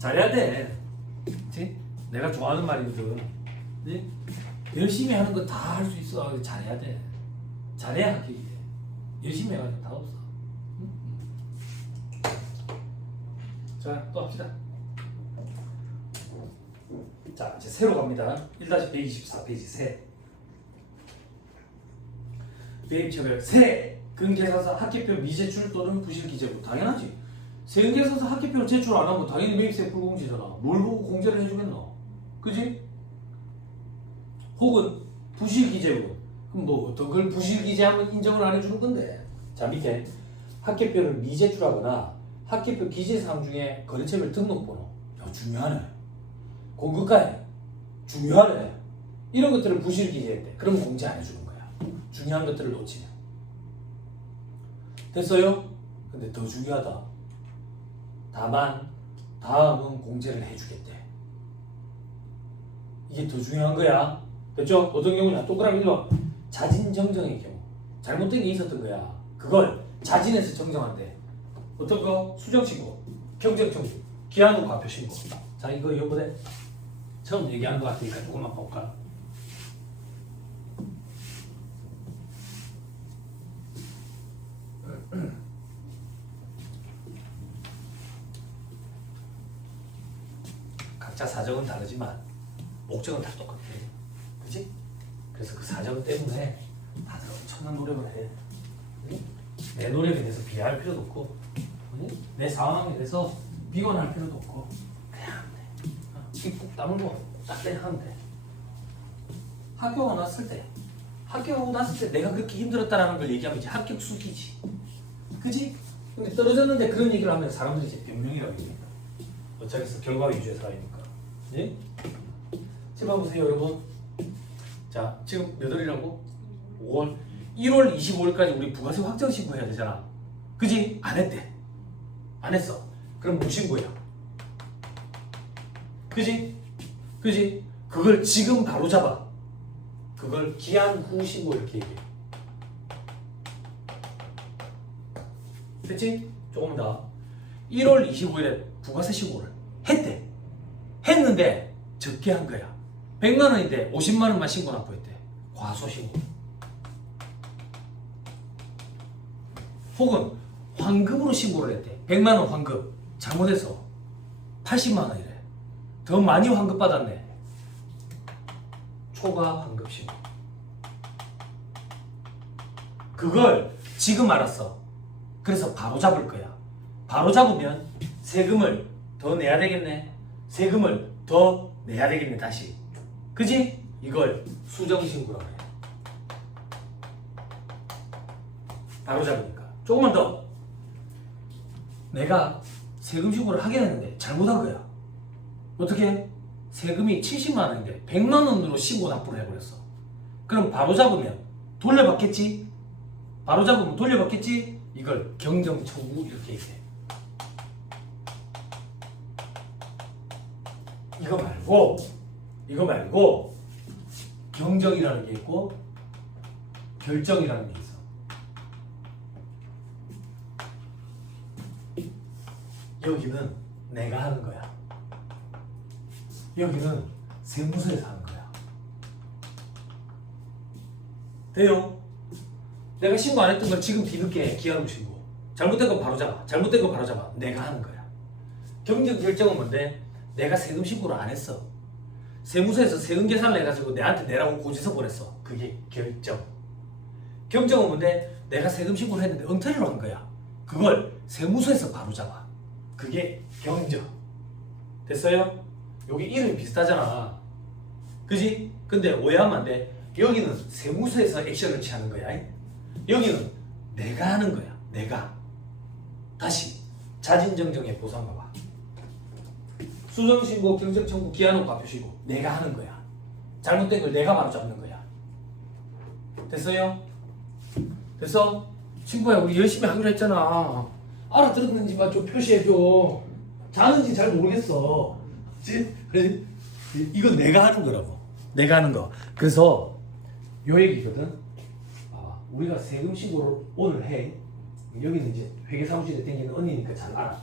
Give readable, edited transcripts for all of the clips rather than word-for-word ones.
잘해야 돼. 그치? 내가 좋아하는 말이거든. 네? 열심히 하는 거 다 할 수 있어. 잘해야 돼. 잘해야 합격이 돼. 열심히 해가지고 다 없어. 응? 자, 또 합시다. 자, 이제 새로 갑니다. 1-124 페이지 새. 매입처별 새 근계사서 학계표 미제출 또는 부실기재부. 당연하지. 세근계사서 학계표를 제출 안 하면 당연히 매입세 불공제잖아. 뭘 보고 공제를 해주겠노? 그지? 혹은 부실기재부. 그럼 뭐 어떤 걸 부실기재하면 인정을 안 해주는 건데. 자, 밑에 학계표를 미제출하거나 학계표 기재사항 중에 거래처별 등록번호. 야, 중요하네. 공급가에 중요하네. 이런 것들을 부실기재했대. 그러면 공제 안 해주는 거야. 중요한 것들을 놓치면. 됐어요? 근데 더 중요하다. 다만 다음은 공제를 해주겠대. 이게 더 중요한 거야. 됐죠? 어떤 경우냐? 동그라미 일로 자진정정의 경우. 잘못된 게 있었던 거야. 그걸 자진해서 정정한대. 어떤 거? 수정신고, 경쟁청구, 기한후 과표신고. 자, 이거 이번에 처음 얘기하는 것 같으니까 조금만 볼까? 각자 사정은 다르지만 목적은 다 똑같아. 그치? 그래서 그 사정 때문에 다들 엄청난 노력을 해. 응? 내 노력에 대해서 비하할 필요도 없고, 응? 내 상황에 대해서 비관할 필요도 없고, 그냥 하면 돼. 입국 다물고 딱 그냥 하면 돼. 학교가 났을 때, 학교가 났을 때 내가 그렇게 힘들었다라는 걸 얘기하면 이제 합격 수기지. 그지? 근데 떨어졌는데 그런 얘기를 하면 사람들이 이제 변명이라고 얘기합니다. 어차피 결과 위주의 사람이니까. 예? 지금 봐보세요, 여러분. 자, 지금 몇 월이라고? 5월. 1월 25일까지 우리 부가세 확정 신고해야 되잖아. 그지? 안 했대. 안 했어. 그럼 무신고야. 그지? 그지? 그걸 지금 바로 잡아. 그걸 기한 후 신고 이렇게 얘기해. 됐지? 조금 더. 1월 25일에 부가세 신고를 했대. 했는데 적게 한 거야. 100만 원인데 50만 원만 신고 납부했대. 과소신고. 혹은 환급으로 신고를 했대. 100만 원 환급. 잘못해서 80만 원이래. 더 많이 환급 받았네. 초과 환급 신고. 그걸 지금 알았어. 그래서 바로 잡을 거야. 바로 잡으면 세금을 더 내야 되겠네. 세금을 더 내야 되겠네. 다시. 그지? 이걸 수정신고라고 해. 바로 잡으니까. 조금만 더. 내가 세금 신고를 하긴 했는데 잘못한 거야. 어떻게? 세금이 70만 원인데 100만 원으로 신고 납부를 해버렸어. 그럼 바로 잡으면 돌려받겠지? 바로 잡으면 돌려받겠지? 이걸 경정청구 이렇게 얘기해. 이거 말고 경정이라는 게 있고 결정이라는 게 있어. 여기는 내가 하는 거야. 여기는 세무서에서 하는 거야. 돼요? 내가 신고 안 했던 걸 지금 뒤늦게 기한후 신고. 잘못된 건 바로 잡아. 잘못된 건 바로 잡아. 내가 하는 거야. 경정 결정은 뭔데? 내가 세금 신고를 안 했어. 세무서에서 세금 계산을 해가지고 내한테 내라고 고지서 보냈어. 그게 결정. 경정은 뭔데? 내가 세금 신고를 했는데 엉터리로 한 거야. 그걸 세무서에서 바로 잡아. 그게 경정. 됐어요? 여기 이름이 비슷하잖아. 그지? 근데 오해하면 안 돼. 여기는 세무서에서 액션을 취하는 거야. 여기는 내가 하는 거야. 내가. 다시 자진정정의 보상 봐봐. 수정신고, 경정청구, 기한후 과표신고. 내가 하는 거야. 잘못된 걸 내가 바로 잡는 거야. 됐어요? 됐어? 친구야, 우리 열심히 하기로 했잖아. 알아들었는지만 좀 표시해줘. 자는지 잘 모르겠어. 그치? 이건 내가 하는 거라고. 내가 하는 거. 그래서 요 얘기거든. 우리가 세금 신고를 오늘 해. 여기는 이제 회계사무실에 댕기는 언니니까 잘 알아.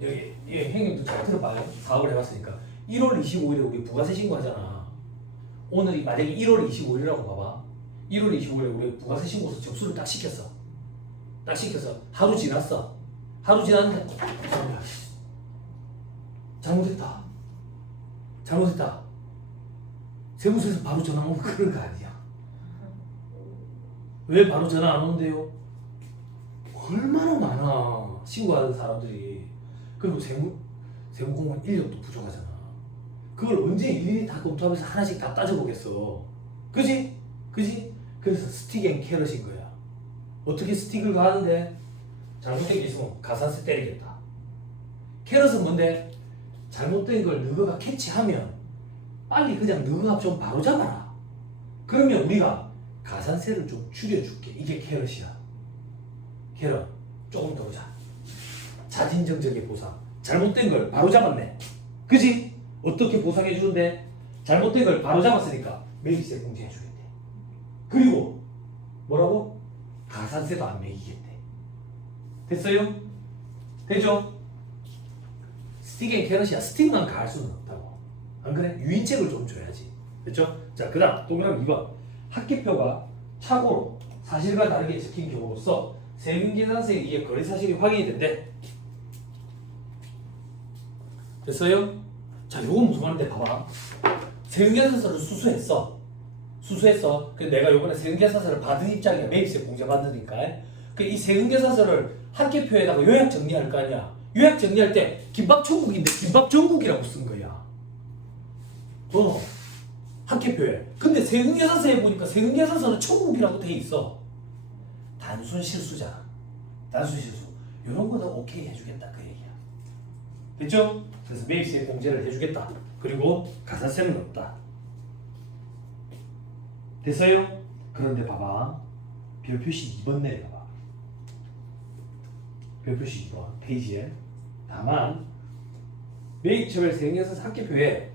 여기 형님도 잘 들어봐요. 사업을 해봤으니까 1월 25일에 우리 부가세 신고하잖아. 오늘이 만약에 1월 25일이라고 봐봐. 1월 25일에 우리 부가세 신고서 접수를 딱 시켰어. 딱 시켜서 하루 지났어. 하루 지났는데 잘못했다. 잘못했다. 세무서에서 바로 전화 오면 그런 거 아니야. 왜 바로 전화 안 오는데요? 얼마나 많아 신고하는 사람들이. 그리고 세무공무원 인력도 부족하잖아. 그걸 언제 일일이 다 검토하면서 하나씩 다 따져보겠어. 그지? 그지? 그래서 스틱 앤 캐럿인 거야. 어떻게 스틱을 가하는데? 잘못된 게 있으면 가산세 때리겠다. 캐럿은 뭔데? 잘못된 걸 너가 캐치하면 빨리 그냥 너가 좀 바로 잡아라. 그러면 우리가 가산세를 좀 줄여줄게. 이게 캐럿이야. 캐럿 조금 더 보자. 자진정적의 보상. 잘못된 걸 바로 잡았네. 그지? 어떻게 보상해 주는데? 잘못된 걸 바로 잡았으니까 매입세 공제해 주겠대. 그리고 뭐라고? 가산세도 안 매기겠대. 됐어요? 되죠? 스틱 앤 캐럿이야. 스틱만 가할 수는 없다고. 안 그래? 유인책을 좀 줘야지. 됐죠? 자, 그 다음 동그라미 2번. 학기표가 착오로 사실과 다르게 적힌 경우로서 세금계산서에 의해 거래 사실이 확인이 된대. 됐어요? 자, 요건 무슨 말인데 봐봐. 세금계산서를 수수했어. 그래서 내가 요번에 세금계산서를 받은 입장이야. 매입세 공제 받으니까. 이 세금계산서를 학기표에다가 요약 정리할 거 아니야. 요약 정리할 때 김밥 천국인데 김밥 전국이라고 쓴 거야. 학기표에. 근데 세금계산서에 보니까 세금계산서는 천국이라고 돼 있어. 단순 실수잖아. 단순 실수. 이런 거는 오케이 해주겠다 그 얘기야. 됐죠? 그래서 매입세 공제를 해주겠다. 그리고 가산세는 없다. 됐어요? 그런데 봐봐. 별표시 2번 내려봐. 별표시 2번 페이지에. 다만 매입처별 세금계산서 학기표에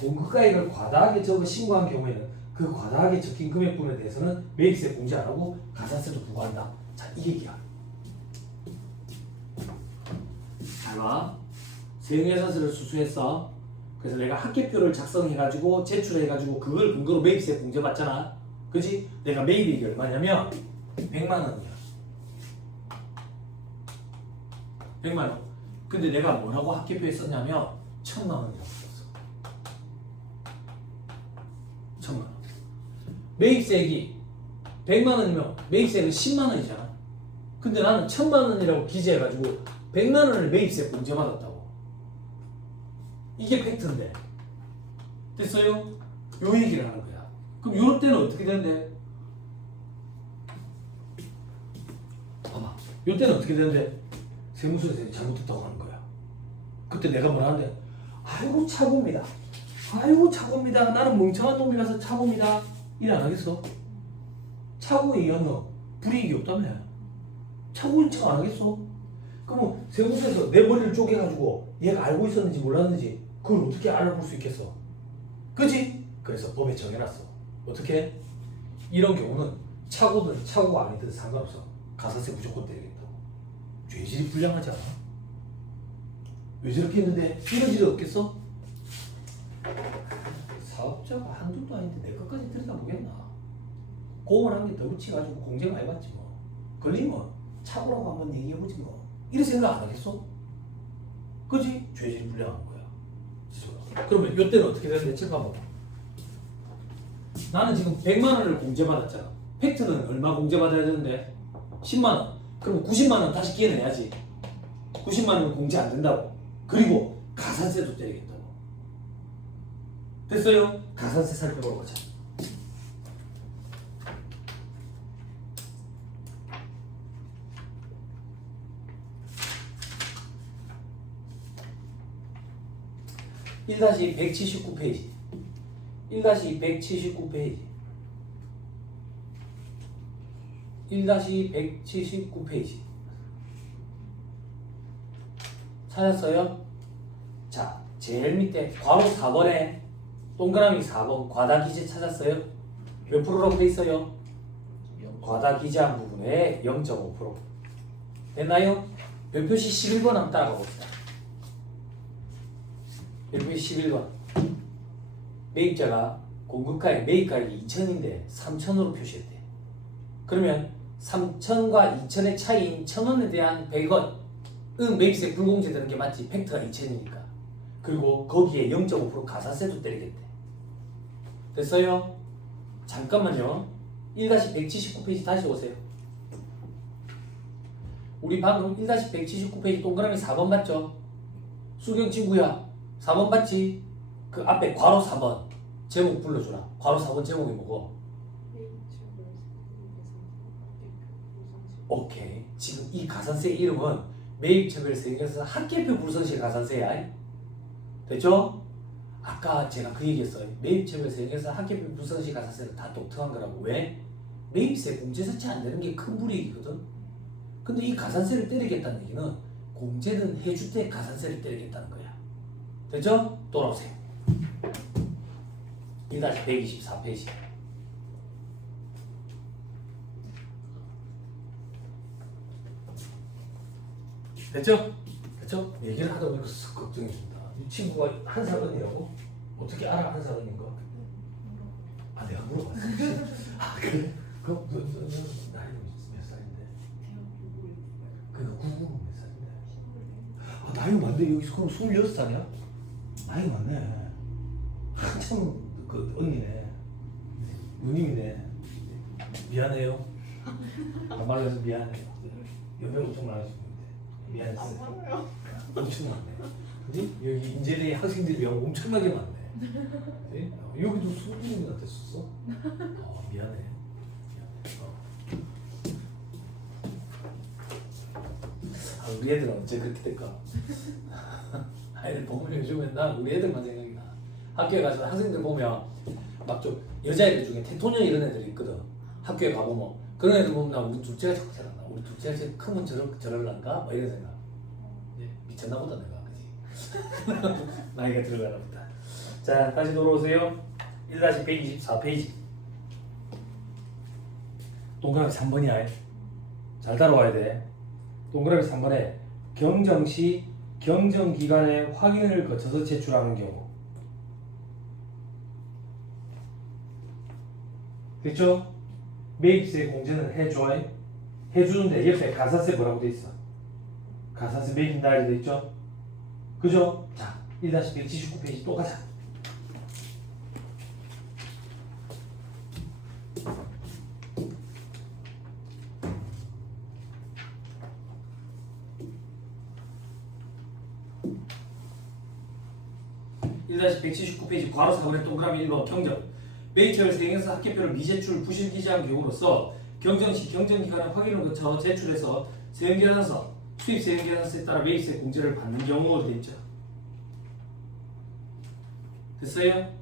공급가액을 과다하게 적어 신고한 경우에는 그 과다하게 적힌 금액분에 대해서는 매입세 공제 안 하고 가산세도 부과한다. 자, 이 얘기야. 잘 봐. 세금계산서를 수수했어. 그래서 내가 학기표를 작성해가지고 제출해가지고 그걸 근거로 매입세 공제 받잖아. 그지? 내가 매입액이 얼마냐면 100만 원이야. 100만 원. 근데 내가 뭐라고 학기표에 썼냐면 1000만 원이라고 썼어. 1000만 원. 매입세액이 100만 원이면 매입세액은 10만 원이잖아. 근데 나는 1000만 원이라고 기재해가지고 100만 원을 매입세 공제 받았다고. 이게 팩트인데. 됐어요? 요 얘기를 하는 거야. 그럼 요럴 때는 어떻게 되는데? 봐봐. 요 때는 어떻게 되는데? 세무서에서 잘못했다고 하는 거야. 그때 내가 뭐라 하는데? 아이고 착오입니다. 아이고 착오입니다. 나는 멍청한 놈이라서 착오입니다. 일 안 하겠어? 착오에 의한 너 불이익이 없다며. 착오인 척 안 하겠어? 그럼 세무서에서 내 머리를 쪼개가지고 얘가 알고 있었는지 몰랐는지 그걸 어떻게 알아볼 수 있겠어? 그지? 그래서 법에 정해놨어. 어떻게? 이런 경우는 착오든 착오가 아니든 상관없어. 가산세 무조건 때리겠다고. 죄질이 불량하지 않아? 왜 저렇게 했는데 이런 일이 없겠어? 사업자가 한둘도 아닌데 내 것까지 들여다보겠나? 고음을 한 개 더 붙여가지고 공제 많이 받지 뭐. 걸리면 착오라고 한번 얘기해보지 뭐. 이런 생각 안 하겠어? 그지? 죄질이 불량한 거야. 그러면 이때는 어떻게 되는데? 칠판 봐봐. 나는 지금 100만 원을 공제받았잖아. 팩트는 얼마 공제받아야 되는데? 10만 원. 그럼 90만 원 다시 끼워내야지. 90만 원은 공제 안 된다고. 그리고 가산세도 때리겠다고. 됐어요? 가산세 살펴보러 가자. (1-179페이지) 1-179페이지 1-179페이지 찾았어요? 자, 제일 밑에 괄호 4번에 동그라미 4번 과다기재 찾았어요? 몇 프로라고 돼 있어요? 과다기재한 부분에 0.5% 됐나요? 별표시 11번 한번 따라가 봅시다. 별표시 11번. 매입자가 공급가액 매입가액이 2천인데 3천으로 표시했대. 그러면 3천과 2천의 차이인 1,000원에 대한 100원은 매입세 불공제되는 게 맞지. 팩트가 2천이니까. 그리고 거기에 0.5% 가산세도 때리겠대. 됐어요? 잠깐만요. 1-179페이지 다시 오세요. 우리 방금 1-179페이지 동그라미 4번 봤죠? 수경 친구야 4번 봤지? 그 앞에 괄호 4번 제목 불러주라. 괄호 4번 제목이 뭐고? 오케이. 지금 이 가산세 이름은 매입처별 세액에서 학계표 불성실 가산세야. 됐죠? 아까 제가 그 얘기했어요. 매입처별 세액에서 학계표 불성실 가산세는 다 독특한 거라고. 왜? 매입세 공제사치 안 되는 게 큰 불이익이거든. 근데 이 가산세를 때리겠다는 얘기는 공제는 해줄 때 가산세를 때리겠다는 거야. 됐죠? 돌아오세요. 1-124페이지. 됐죠? 됐죠? 얘기를 하다 보니까 쓱 걱정이 든다. 이 친구가 한사건이라고? 어떻게 알아 한사건인 거? 아 내가 물어봤어. 아 그래? 그럼 나이는 몇 살인데? 그러니까 구구는 몇 살인데? 아 나이가 많네. 여기서 그럼 26살이야? 나이가 많네. 한참 그 언니네. 누님이네. 미안해요. 반말로 해서 미안해요. 연애 엄청 많으시는데 미안했어요. 엄청 많네. 그지? 여기 인제대 학생들이 엄청나게 많네. 그지? 여기도 20명이나 됐었어. 미안해. 우리 애들은 언제 그렇게 될까? 아이들 보면 요즘엔 난 우리 애들만 생각이 나. 학교에 가서 학생들 보면 막 좀 여자애들 중에 테토녀 이런 애들이 있거든. 학교에 가보면 그런 애들 보면 나 우리 둘째가 자꾸 생각나. 우리 둘째가 제일 크면 저럴란가? 뭐 이런 생각. 미쳤나 보다 내가. 그지? 나이가 들어가나 보다. 자 다시 돌아오세요. 1-124페이지. 동그라미 3번이야. 잘 따라와야 돼. 동그라미 3번에 경정시 경정기관의 확인을 거쳐서 제출하는 경우. 됐죠? 매입세 공제는 해줘. 해주는데 옆에 가산세 뭐라고 돼 있어? 가산세 매긴다 이렇게 돼 있죠? 그죠? 자 1-179페이지 또 가자. (1-179페이지) 괄호 4번의 동그라미 1번 경정 매입처별 세액에서 학계표를 미제출 부실기재한 경우로서 경정시 경정기관의 확인을 거쳐 제출해서 세액계산서 수입세액계산서에 따라 매입세 공제를 받는 경우로 되어 있죠. 됐어요?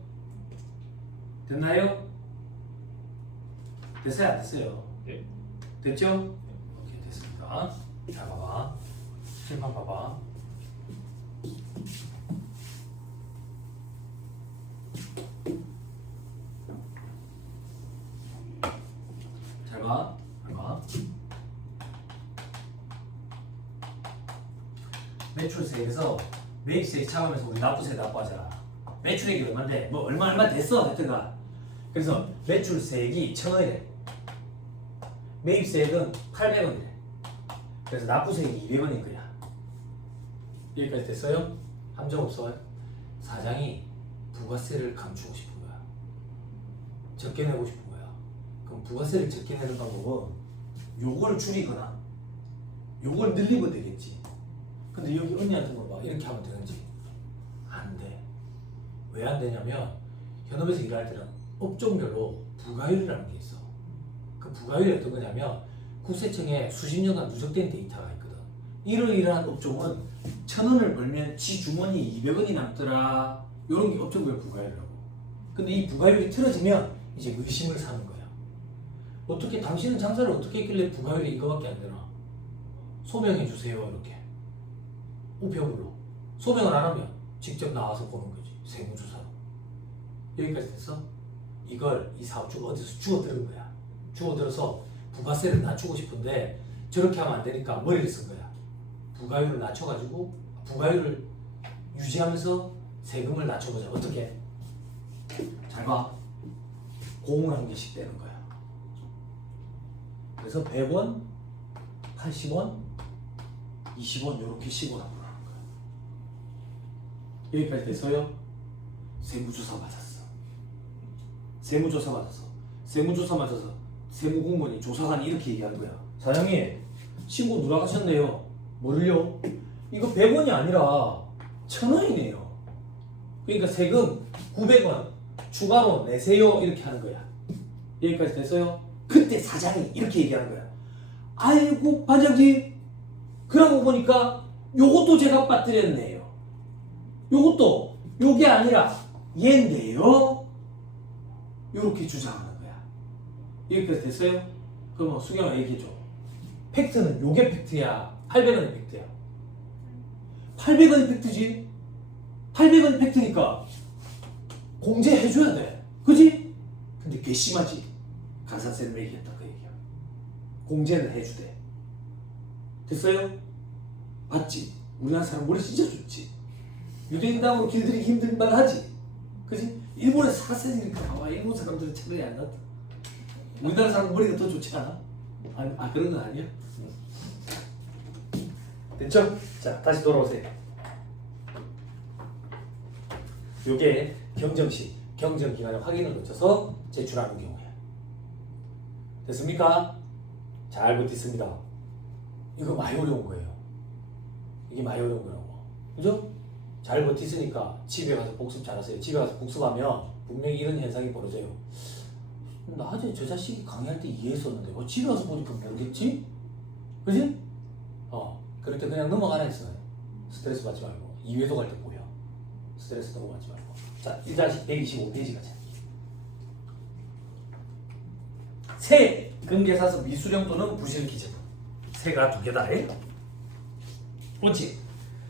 됐나요? 됐어요? 안 됐어요? 네. 됐죠? 오케이 됐습니다. 자 봐봐 칠판 봐봐. 잘 봐. 매출세에서 매입세액 차감해서 우리 납부세 납부하잖아. 매출액이 얼마인데 뭐 얼마 됐어 하여튼가. 그래서 매출세액이 1,000원이래. 매입세액은 800원이래. 그래서 납부세액이 200원인 거야. 여기까지 됐어요? 함정 없어요? 사장이 부가세를 감추고 싶은 거야. 적게 내고 싶은 거야. 그럼 부가세를 적게 내는 방법은 요걸 줄이거나 요걸 늘리면 되겠지. 근데 여기 언니한테 물어봐. 이렇게 하면 되는지. 안 돼. 왜 안 되냐면 현업에서 일할 때는 업종별로 부가율이라는 게 있어. 그 부가율이 어떤 거냐면 국세청에 수십 년간 누적된 데이터가 있거든. 이러이러한 업종은 1,000원을 벌면 지 주머니 200원이 남더라. 이런 게 업종별 부가율이라고. 근데 이 부가율이 틀어지면 이제 의심을 사는 거야. 어떻게 당신은 장사를 어떻게 했길래 부가율이 이거밖에 안 되나? 소명해 주세요 이렇게. 우편물로. 소명을 안 하면 직접 나와서 보는 거지. 세무조사로. 여기까지 됐어? 이걸 이 사업주가 어디서 주워들은 거야. 주워들어서 부가세를 낮추고 싶은데 저렇게 하면 안 되니까 머리를 쓴 거야. 부가율을 낮춰가지고 부가율을 유지하면서 세금을 낮춰보자. 어떻게? 잘 봐. 공을 한 개씩 떼는 거야. 그래서 100원, 80원, 20원 이렇게 시골하고 나는 거야. 여기까지 돼서요. 세무조사 받았어. 세무조사 받았어. 세무조사 맞아서 세무공무원이 조사관이 이렇게 얘기하는 거야. 사장님, 신고 누락하셨네요. 뭐를요? 이거 100원이 아니라 1000원이네요. 그러니까 세금 900원 추가로 내세요. 이렇게 하는 거야. 여기까지 됐어요? 그때 사장이 이렇게 얘기하는 거야. 아이고 반장님, 그러고 보니까 요것도 제가 빠뜨렸네요. 요것도 요게 아니라 얘인데요. 요렇게 주장하는 거야. 여기까지 됐어요? 그러면 수경아 얘기해줘. 팩트는 요게 팩트야, 800원이 팩트야? 800원이 팩트지. 800원이 팩트니까 공제해줘야 돼. 그지? 근데 괘씸하지. 가산세를 매기겠다 그 얘기야. 공제는 해주대. 됐어요? 맞지? 우리나라 사람 머리 진짜 좋지. 유대인당으로 길들이기 힘든 말 하지. 그지? 일본에 사세니까 봐봐. 일본 사람들은 차라리 안 났다. 우리나라 사람 머리가 더 좋지 않아? 그런 건 아니야? 됐죠? 자, 다시 돌아오세요. 요게 경정시, 경정기간의 확인을 거쳐서 제출하는 경우야. 됐습니까? 잘 버티습니다. 이거 많이 어려운 거예요. 이게 많이 어려운 거라고. 그죠? 잘 버티시니까 집에 가서 복습 잘하세요. 집에 가서 복습하면 분명히 이런 현상이 벌어져요. 낮에 저 자식이 강의할 때 이해했었는데 집에 가서 보니까 모르겠지? 그지? 그럴 때 그냥 넘어가라 했어요. 스트레스 받지 말고. 2회도 갈 때 보여. 스트레스 너무 받지 말고. 자, 1-125페이지 가자. 세 금계사서 미수령 또는 부실기재분. 세가 두 개다. 그렇지?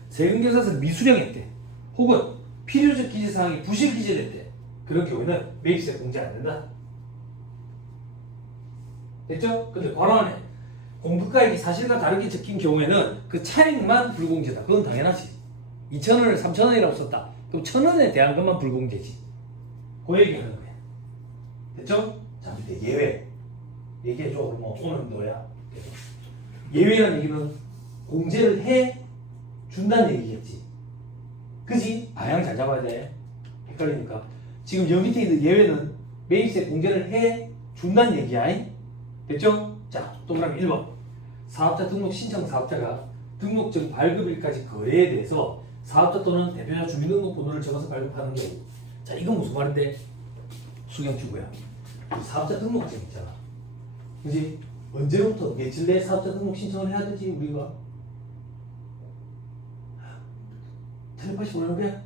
세금계사서 미수령했대. 혹은 필요적 기재사항이 부실기재됐대. 그런 경우에는 매입세 공제 안 된다. 됐죠? 근데 괄호 안에 공급가액이 사실과 다르게 적힌 경우에는 그 차액만 불공제다. 그건 당연하지. 2,000원을 3,000원이라고 썼다. 그럼 1,000원에 대한 것만 불공제지. 그 얘기하는 거야. 됐죠? 자, 밑에 예외. 얘기해줘. 뭐 오늘 뭐야? 예외라는 얘기는 공제를 해 준다는 얘기겠지. 그지? 방향 잘 잡아야 돼. 헷갈리니까. 지금 여기 밑에 있는 예외는 매입세 공제를 해 준다는 얘기야. 됐죠? 자, 동그라미 1번. 사업자 등록 신청 사업자가 등록증 발급일까지 거래에 대해서 사업자 또는 대표자 주민등록번호를 적어서 발급하는 경우. 자, 이건 무슨 말인데? 수경주고야. 사업자 등록증 있잖아. 그지? 언제부터 며칠 내에 사업자 등록 신청을 해야 되지, 우리가? 텔레파시 오는 거야?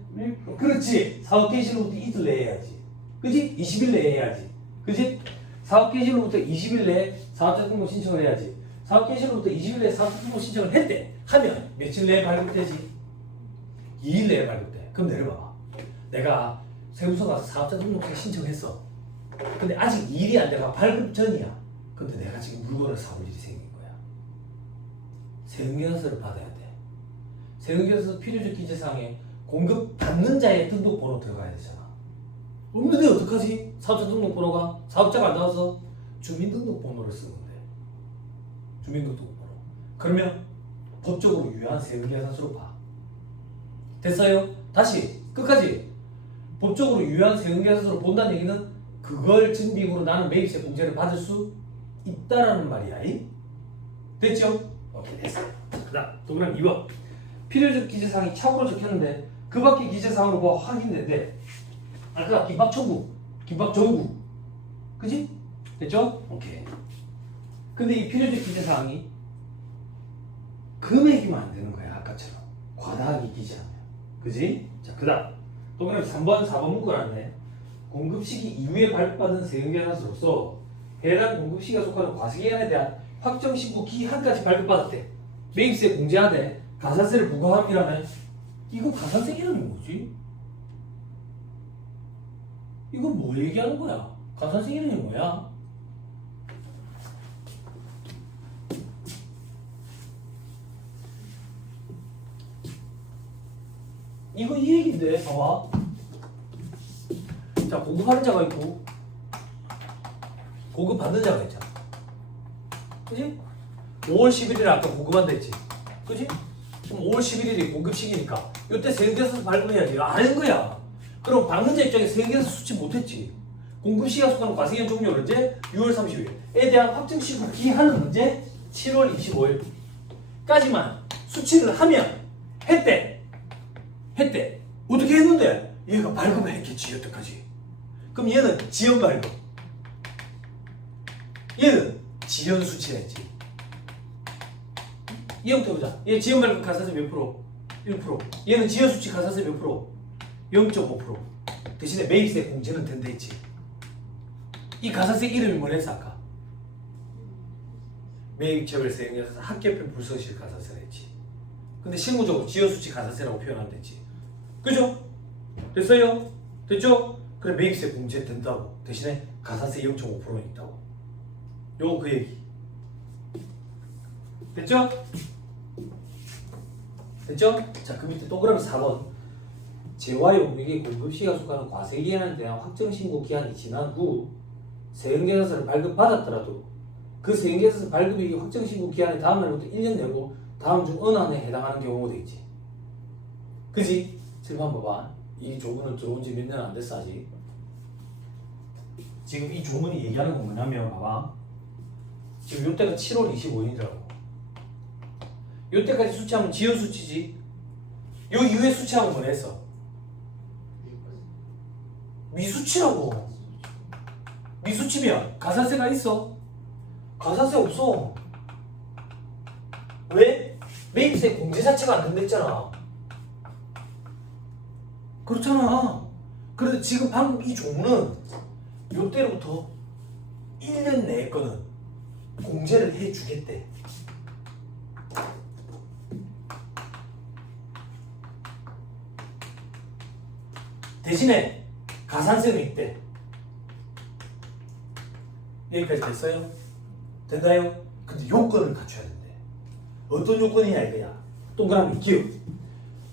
그렇지. 사업 개시로부터 이틀 내에 해야지. 그지? 20일 내에 해야지. 그지? 사업 개시로부터 20일 내에 사업자 등록 신청을 해야지. 사업 개시로부터 20일 내에 사업자 등록 신청을 했대. 하면 며칠 내에 발급되지? 2일 내에 발급돼. 그럼 내려봐봐. 내가 세무서 가서 사업자 등록증 신청했어. 근데 아직 2일이 안 돼가 발급 전이야. 근데 내가 지금 물건을 사올 일이 생긴 거야. 세금계산서를 받아야 돼. 세금계산서 필요적 기재사항에 공급 받는 자의 등록번호 들어가야 되잖아. 없는데 어떡하지? 사업자 등록번호가 사업자가 안 나와서 주민등록번호를 쓰는 건데. 주민등록번호. 그러면 법적으로 유효한 세금계산서로 봐. 됐어요? 다시 끝까지. 법적으로 유효한 세금계산서로 본다는 얘기는 그걸 증빙으로 나는 매입세 공제를 받을 수 있다라는 말이야. 됐죠? 오케이, 됐어. 그 다음 동그라미 2번. 필요적 기재사항이 차고로 적혔는데 그 밖의 기재사항으로 뭐 확인된대. 아까 김밥 청구, 김밥 정구. 그지? 됐죠? 오케이. 근데 이 필요적 기재사항이 금액이면 안 되는 거야. 아까처럼 과다하게 기재하면. 그지? 자, 그 다음 동그라미 3번, 4번 묶어놨네. 공급시기 이후에 발급받은 세금계산서로서 해당 공급시기가 속하는 과세기간에 대한 확정신고 기한까지 발급받았대. 매입세 공제하되 가산세를 부과함이라네. 이거 가산세 이름이 뭐지? 이건 뭐 얘기하는 거야? 가산세 이름이 뭐야? 이거 이 얘기인데 봐봐. 자, 공급하는 자가 있고 공급받는 자가 있잖아. 그지? 5월 11일에 아까 공급한다 했지. 그지? 그럼 5월 11일이 공급시기니까 이때 세금계산서 발급해야지. 아는 거야. 그럼 방문자 입장에 세금계산서 수치 못했지. 공급시기가 속하는 과세기한 종료를 언제? 6월 30일에 대한 확정시효 기한은 언제? 7월 25일까지만 수치를 하면 했대. 어떻게 했는데? 얘가 발급을 했겠지 여태까지. 그럼 얘는 지연 발급, 얘는 지연 수치를 했지. 이 형태 보자. 얘 지연 발급 가산세 몇 프로? 1%. 얘는 지연 수치 가산세 몇 프로? 0.5%. 대신에 매입세 공제는 된다 했지. 이 가산세 이름이 뭐랬어 아까? 매입처벌세 영역에서 합계편 불성실 가산세를 했지. 근데 실무적으로 지연 수치 가산세라고 표현하면 됐지. 그죠? 됐어요? 됐죠? 그래 매입세 공제 된다고. 대신에 가산세 0.5%는 있다고. 요거 그 얘기. 됐죠? 됐죠? 자, 그 밑에 동그라미 4번. 재화 용역의 공급시기가 속하는 과세기한에 대한 확정신고 기한이 지난 후 세금계산서를 발급받았더라도 그 세금계산서 발급이 확정신고 기한의 다음 날부터 1년 내로 다음 중 어느 한에 해당하는 경우가 되겠지. 그지? 지금 한번 봐봐. 이 조문은 들어온 지 몇 년 안 됐어 아직. 지금 이 조문이 얘기하는 건 뭐냐면 봐봐. 지금 요때가 7월 25일이라고. 요때까지 수치하면 지연 수치지. 요 이후에 수치하면 뭐 했어? 미수치라고. 미수치면 가산세가 있어? 가산세 없어. 왜? 매입세 공제 자체가 안 된댔잖아. 그렇잖아. 그래도 지금 방금 이 조문은 요때로부터 1년 내에 거는 공제를 해주겠대. 대신에 가산세는 있대. 여기까지 됐어요? 된다요? 근데 요건을 갖춰야 된대. 어떤 요건이냐 이거야. 동그라미 기억.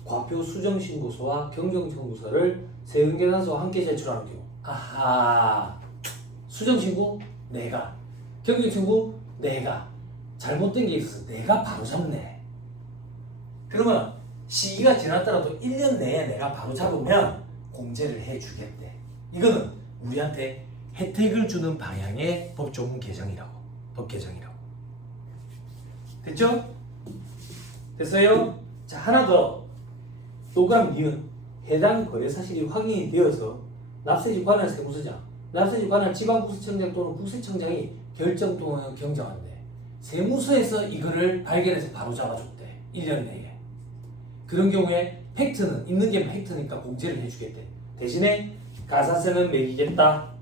과표 수정신고서와 경정청구서를 세금계산서와 함께 제출하는 경우. 아하. 수정신고 내가, 경정청구 내가, 잘못된 게 있어서 내가 바로 잡네. 그러면 시기가 지났더라도 1년 내에 내가 바로 잡으면 공제를 해주겠대. 이거는 우리한테 혜택을 주는 방향의 법조문 개정이라고. 법 개정이라고. 됐죠? 됐어요? 자, 하나 더. 동그라미 니은 해당 거래 사실이 확인이 되어서 납세지 관할 세무서장, 납세지 관할 지방국세청장 또는 국세청장이 결정 또는 경정한대. 세무서에서 이거를 발견해서 바로 잡아줬대. 1년 내에. 그런 경우에 팩트는 있는 게 팩트니까 공제를 해주겠대. 대신에 가산세는 매기겠다.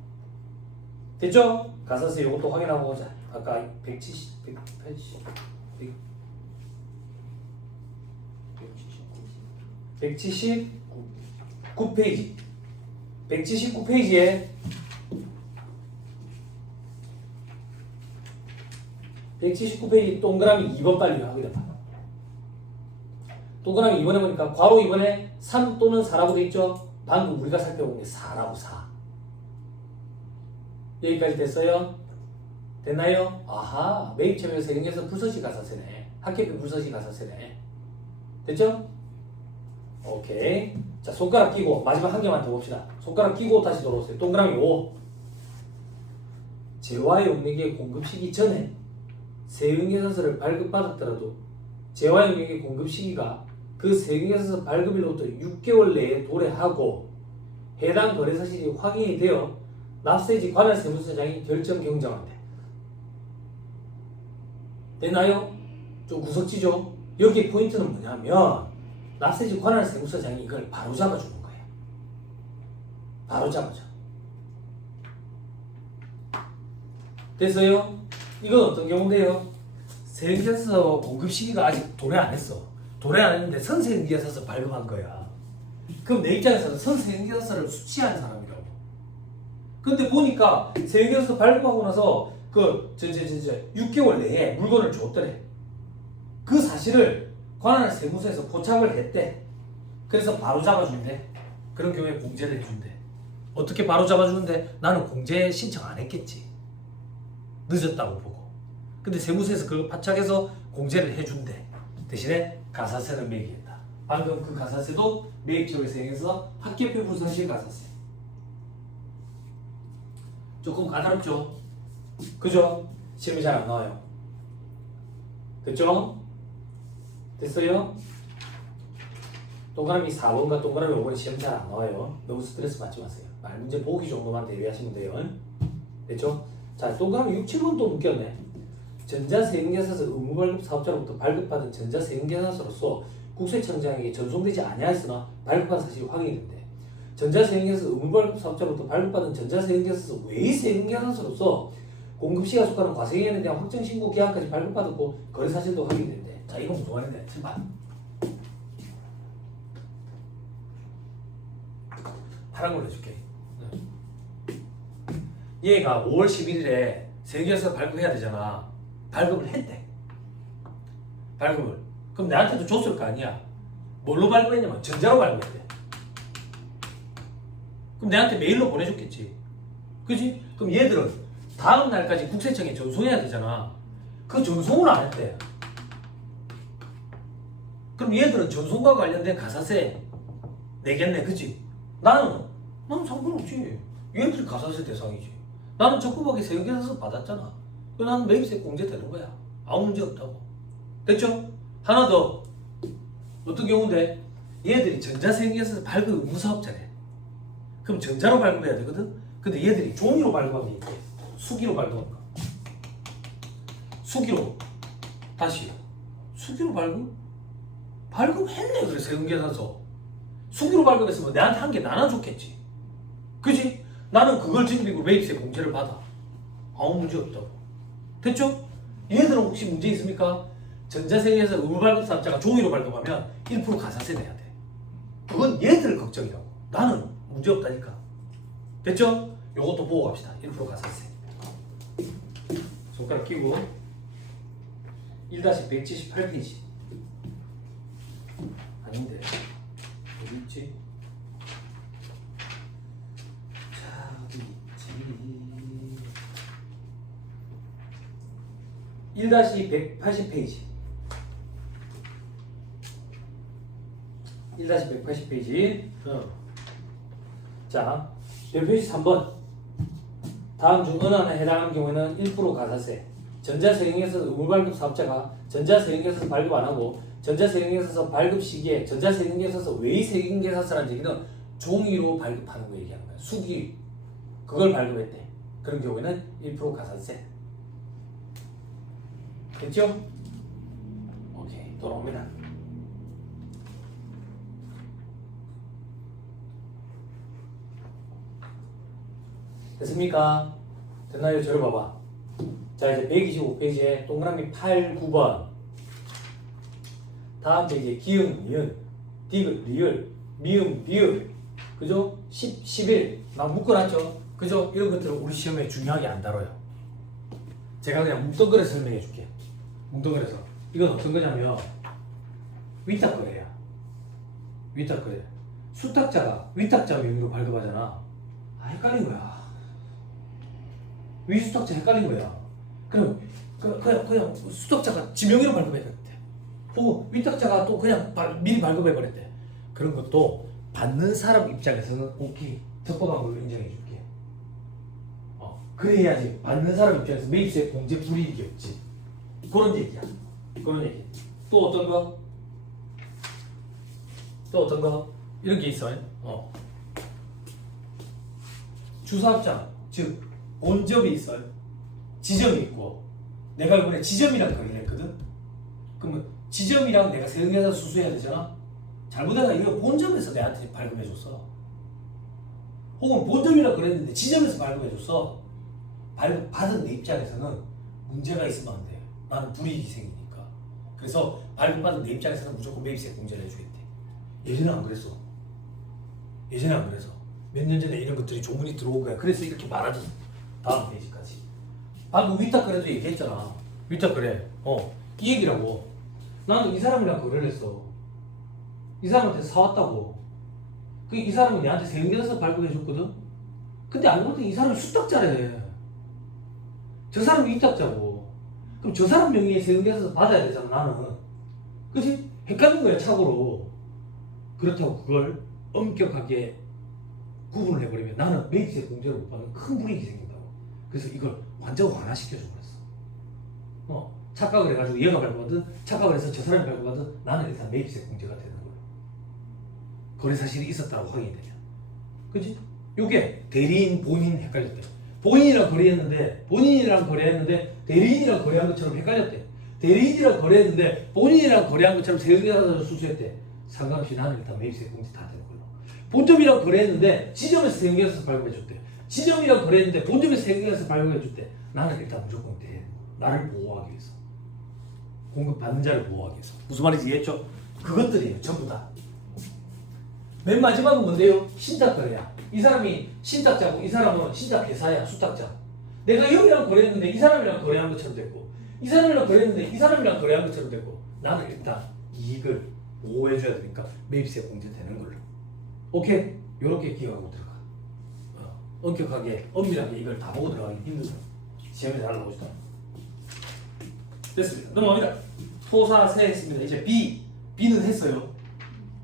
됐죠? 가산세 이것도 확인하고 오자. 아까 170, 180, 179페이지. 179페이지에 179페이지 동그라미 2번 빨리 확인해봐. 동그라미 2번에 보니까 괄호 2번에 3 또는 4라고 돼 있죠? 방금 우리가 살펴본 게 4라고 4. 여기까지 됐어요? 됐나요? 아하, 매입처별 세금에서 불서시 가산세네. 학계비 불서시 가산세네. 됐죠? 오케이. 자, 손가락 끼고 마지막 한 개만 더 봅시다. 손가락 끼고 다시 돌아오세요. 동그라미 5. 재화 용역의 공급 시기 전에 세금계산서를 발급받았더라도 재화 용역의 공급 시기가 그 세금계산서 발급일로부터 6개월 내에 도래하고 해당 거래 사실이 확인이 되어 납세지 관할 세무서장이 결정 경정한대. 됐나요? 좀 구석지죠? 여기 포인트는 뭐냐면 납세지 관할 세무서장이 이걸 바로 잡아주는 거예요. 바로 잡아줘. 됐어요? 이건 어떤 경우인데요? 세금계산서 공급 시기가 아직 도래 안 했어. 도래 안 했는데 선세금계산서 발급한 거야. 그럼 내 입장에서는 선세금계산서를 수취한 사람이라고. 근데 보니까 세금계산서 발급하고 나서 6개월 내에 물건을 줬더래. 그 사실을 관할 세무서에서 포착을 했대. 그래서 바로 잡아주는데 그런 경우에 공제를 해준대. 어떻게 바로 잡아주는데? 나는 공제 신청 안 했겠지. 늦었다고 보고. 근데 세무서에서 그걸 파착해서 공제를 해준대. 대신에 가사세를 매기겠다. 방금 그 가사세도 매입처에서 행해서 학계표 불성실 가사세. 조금 까다롭죠? 그죠? 시험이 잘 안 나와요. 됐죠? 됐어요? 동그라미 4번과 동그라미 5번 시험 잘 안 나와요. 너무 스트레스 받지 마세요. 말 문제 보기 정도만 대비하시면 돼요. 됐죠? 자, 동그라미 6, 7번 또 묶였네. 전자세금계산서 의무발급 사업자로부터 발급받은 전자세금계산서로서 국세청장에게 전송되지 아니하였으나 발급한 사실이 확인된대. 전자세금계산서 의무발급 사업자로부터 발급받은 전자세금계산서 외의 세금계산서로서 공급시가 속하는 과세기간에 대한 확정신고 기한까지 발급받았고 거래 사실도 확인된대. 자, 이건 무슨 말인데? 7번. 파란 걸로 해줄게. 얘가 5월 11일에 세금계산서 발급해야 되잖아. 발급을 했대. 발급을. 그럼 나한테도 줬을 거 아니야. 뭘로 발급했냐면 전자로 발급했대. 그럼 내한테 메일로 보내줬겠지. 그지? 그럼 얘들은 다음 날까지 국세청에 전송해야 되잖아. 그 전송을 안 했대. 그럼 얘들은 전송과 관련된 가사세 내겠네. 그지? 나는 상관없지. 얘들이 가사세 대상이지. 나는 적법하게 세금계산서 받았잖아. 나는 매입세 공제 되는 거야. 아무 문제 없다고. 됐죠? 하나 더. 어떤 경우인데 얘들이 전자세금계산서 발급 의무사업자래. 그럼 전자로 발급해야 되거든? 근데 얘들이 종이로 발급하면 돼. 수기로 발급한다. 수기로. 다시. 수기로 발급? 발급했네. 그래 세금계산서. 수기로 발급했으면 내한테 한 개 나눠줬겠지. 그지? 나는 그걸 증빙으로 매입세 공제를 받아. 아무 문제 없다고. 됐죠? 얘들은 혹시 문제 있습니까? 전자세금에서 의무발급 사업자가 종이로 발급하면 1% 가사세 내야 돼. 그건 얘들 걱정이라고. 나는 문제 없다니까. 됐죠? 요것도 보고 갑시다. 1% 가사세. 손가락 끼고 1-178페이지. 아닌데 어디 있지? 자, 어디 있지? 1-180페이지. 1-180페이지. 자, 별표시 3번. 다음 중 어느 하나에 해당하는 경우에는 1% 가사세. 전자세금에서 의무발급 사업자가 전자세금에서 발급 안 하고 전자세금에서 발급 시기에 전자세금에서 외의 세금계산서라는 얘기는 종이로 발급하는 거 얘기하는 거야. 수기. 그걸 발급했대. 그런 경우에는 1% 가사세. 됐죠? 오케이. 돌아옵니다. 됐습니까? 됐나요? 저를 봐봐. 자, 이제 125페이지에 동그라미 8, 9번. 다음 페이지에 기응, 니은, 디귿, 리을, 미음, 비읍. 그죠? 10, 11. 나 묶어놨죠? 그죠? 이런 것들은 우리 시험에 중요하게 안 다뤄요. 제가 그냥 뭉뚱그려서 설명해 줄게. 뭉뚱그려서. 이건 어떤 거냐면 위탁거래야. 위탁거래. 수탁자가 위탁자 명의로 발급하잖아. 헷갈린 거야. 위수탁자 헷갈린 거야. 그럼 그냥 수탁자가 지명의로 발급해버렸대. 혹은 위탁자가 또 그냥 미리 발급해버렸대. 그런 것도 받는 사람 입장에서는 오케이. 적법한 걸로 인정해줄게. 그래야지 받는 사람 입장에서 매입세 공제 불이익이 없지. 그런 얘기야. 그런 얘기. 또 어떤 거? 또 어떤 거? 이런 게 있어요. 주사업장, 즉 본점이 있어요. 지점이 있고 내가 이번에 지점이랑 거래를 했거든. 그러면 지점이랑 내가 세금계산 수수해야 되잖아. 잘못해서 이거 본점에서 내한테 발급해줬어. 혹은 본점이랑 그랬는데 지점에서 발급해줬어. 발급받은 내 입장에서는 문제가 있으면 안 돼. 나는 불이익이 생기니까. 그래서 발급받은 내 입장에서는 무조건 매입세 공제를 해주겠대. 예전에 안 그랬어. 예전에 안 그래서. 몇 년 전에 이런 것들이 조문이 들어온 거야. 그래서 이렇게 말하지. 다음 페이지까지. 방금 위탁거래도 얘기했잖아. 위탁거래. 이 얘기라고. 나는 이 사람이랑 거래를 했어. 이 사람한테 사왔다고. 이 사람은 내한테 세금계산서 발급해줬거든. 근데 알고 보니 이 사람이 수탁자래. 저 사람이 위탁자고. 그럼 저 사람 명의의 세금계산서 받아야 되잖아 나는. 그치? 헷갈린 거야 착오로. 그렇다고 그걸 엄격하게 구분을 해버리면 나는 매입세 공제를 못 받는 큰 불이익이 생긴다고. 그래서 이걸 완전 완화시켜줘 버렸어. 착각을 해가지고 얘가 발급하든 착각을 해서 저 사람이 발급하든 나는 일단 매입세 공제가 되는 거야. 거래 사실이 있었다고 확인이 되면. 그치? 요게 대리인 본인 헷갈렸대. 본인이랑 거래했는데 대리인이랑 거래한 것처럼 헷갈렸대. 대리인이랑 거래했는데 본인이랑 거래한 것처럼 세금계산서를 수수했대. 상관없이 나는 일단 매입세 공제 다 되는 걸로. 본점이랑 거래했는데 지점에서 세금계산서 발급해줬대. 지점이랑 거래했는데 본점에서 세금계산서 발급해줬대. 나는 일단 무조건 돼. 나를 보호하기 위해서. 공급받는 자를 보호하기 위해서. 무슨 말인지 이해했죠? 그것들이에요 전부 다. 맨 마지막은 뭔데요? 신탁거래야. 이 사람이 신탁자고 이 사람은 신탁회사야. 수탁자. 내가 여기랑 거래했는데 이 사람이랑 거래한 것처럼 됐고 이 사람이랑 거래했는데 이 사람이랑 거래한 것처럼 됐고 나는 일단 이익을 보호해줘야 되니까 매입세 공제되는 걸로. 오케이? 요렇게 기억하고 들어가. 엄격하게 엄밀하게 이걸 다 보고 들어가기 힘들어. 시험에 잘 나오지도 않아. 됐습니다. 넘어갑니다. 토사세 했습니다. 이제 B는 했어요.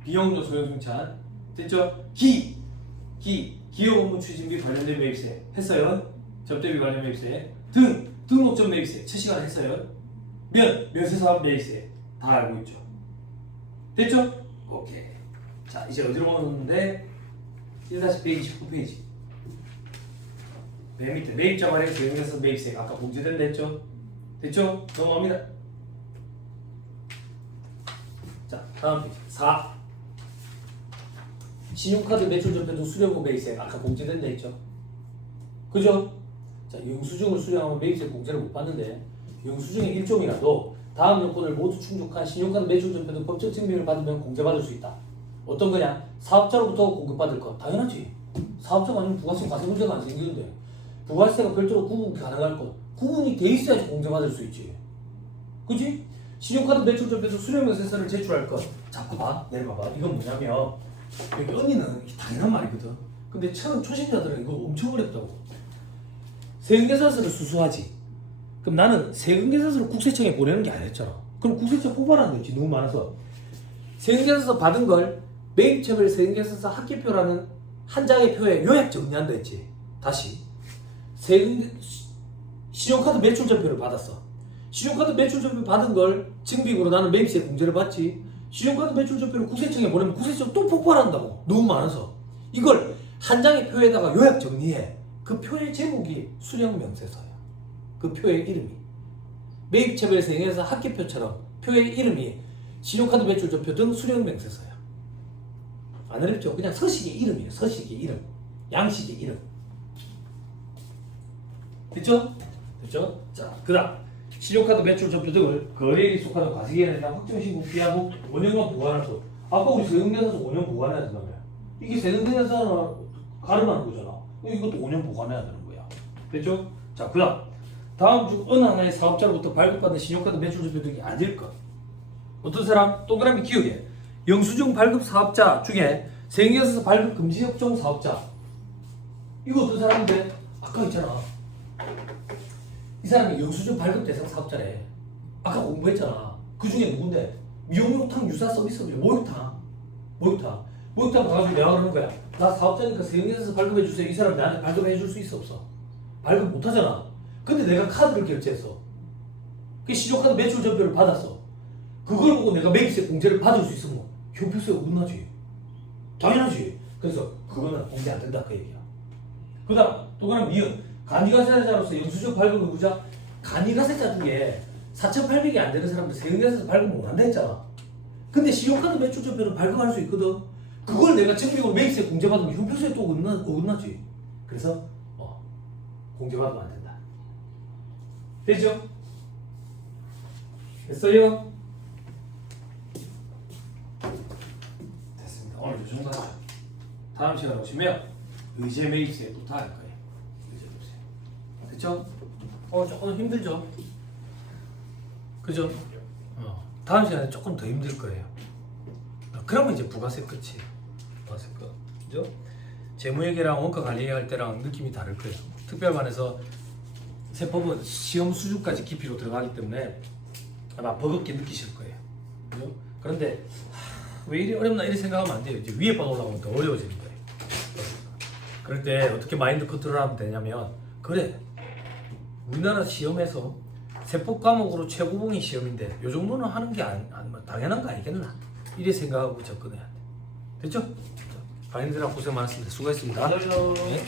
비용도 소형승찬 됐죠? 기업 업무 추진비 관련된 매입세 했어요. 접대비 관련 매입세 등록점 매입세 첫 시간에 했어요. 면세사업 매입세 다 알고 있죠. 됐죠? 오케이. 자 이제 어디로 가는데 1-129페이지 맨 밑에 매입자 관련 세금계산서 매입세 아까 공제된다 했죠? 됐죠? 넘어갑니다. 자 다음 페이지 4 신용카드 매출 전표 등 수령금 매입세 아까 공제된다 했죠? 그죠? 자 영수증을 수령하면 매입세 공제를 못 받는데 영수증의 일종이라도 다음 요건을 모두 충족한 신용카드 매출 전표 등 법적 증명을 받으면 공제받을 수 있다. 어떤 거냐? 사업자로부터 공급받을 것. 당연하지. 사업자가 아니면 부가세 과세 문제가 안 생기는데 부가세가 별도로 구분 가능할 것. 구분이 돼 있어야지 공제받을 수 있지. 그치? 신용카드 매출 전표에서 수령명세서를 제출할 것. 자 봐봐. 내려봐봐. 이건 뭐냐면 여기 언니는 당연한 말이거든. 근데 초심자들은 이거 엄청 어렵다고. 세금계산서를 수수하지. 그럼 나는 세금계산서를 국세청에 보내는 게 아니었잖아. 그럼 국세청 포괄하는 거지. 너무 많아서. 세금계산서 받은 걸 매입처별 세금계산서 합계표라는 한 장의 표에 요약 정리한다 했지. 다시 신용카드 매출전표를 받았어. 신용카드 매출전표 받은 걸 증빙으로 나는 매입세 공제를 받지. 신용카드 매출전표를 국세청에 보내면 국세청 또 폭발한다고. 너무 많아서. 이걸 한 장의 표에다가 요약 정리해. 그 표의 제목이 수령명세서야. 그 표의 이름이. 매입처별 세금계산서 합계표처럼 표의 이름이 신용카드 매출전표 등 수령명세서야. 안 어렵죠? 그냥 서식의 이름이에요. 서식의 이름. 양식의 이름. 됐죠? 됐죠? 자, 그 다음 신용카드 매출 전표 등을 거래일이 속하는 과세기간에 대한 확정신고 피하고 5년간 보관할 것. 아까 우리 세금계산서 5년 보관해야 된다며. 이게 세금계산서 가름하는 거잖아. 이것도 5년 보관해야 되는 거야. 됐죠? 자, 그 다음 중 어느 하나의 사업자로부터 발급받는 신용카드 매출 전표 등이 아닐 것. 어떤 사람? 동그라미 기억해. 영수증 발급 사업자 중에 세금계산서 발급 금지 협정 사업자. 이거 어떤 사람인데? 아까 있잖아. 이 사람이 영수증 발급 대상 사업자래. 아까 공부했잖아. 그 중에 누군데? 미용욕탕 유사 서비스업이야. 목욕탕 가가지고 내가 그러는 거야. 나 사업자니까 세금계산서 발급해 주세요. 이 사람 나한테 발급해 줄 수 있어 없어? 발급 못 하잖아. 근데 내가 카드를 결제했어. 그 신용카드 매출 전표를 받았어. 그걸 보고 내가 매입세 공제를 받을 수 있으면 형평세가 어긋나지. 당연하지. 그래서 그거는 공제 안 된다 그 얘기야. 그 다음 동그라미 미은 간이가세자로서 영수증 발급 의무자 간이가세자 중에 4,800이 안 되는 사람들 세금계산서 발급 못 한다 했잖아. 근데 신용카드 매출 전표는 발급할 수 있거든. 그걸 내가 증빙으로 매입세 공제받으면 형평세에 또 어긋나지. 그래서 공제받으면 안 된다. 됐죠? 됐어요? 됐습니다. 오늘 이 정도 하죠. 다음 시간에 오시면 의제 매입세 또 다 할 거예요. 의제 매입세. 됐죠? 조금 힘들죠? 그죠? 다음 시간에 조금 더 힘들 거예요. 그러면 이제 부가세 끝이에요. 부가세 끝. 그죠? 재무회계랑 원가 관리할 때랑 느낌이 다를 거예요. 특별반에서 세법은 시험 수준까지 깊이로 들어가기 때문에 아마 버겁게 느끼실 거예요. 그죠? 그런데 왜 이리 어렵나 이렇게 생각하면 안 돼요. 이제 위에 번 올라가면 더 어려워지는 거예요. 그럴 때 어떻게 마인드 컨트롤 하면 되냐면, 그래, 우리나라 시험에서 세법 과목으로 최고봉이 시험인데 요 정도는 하는 게 당연한 거 아니겠나, 이래 생각하고 접근해야 돼. 됐죠? 바인드랑 고생 많았습니다. 수고했습니다. 감사합니다. 네.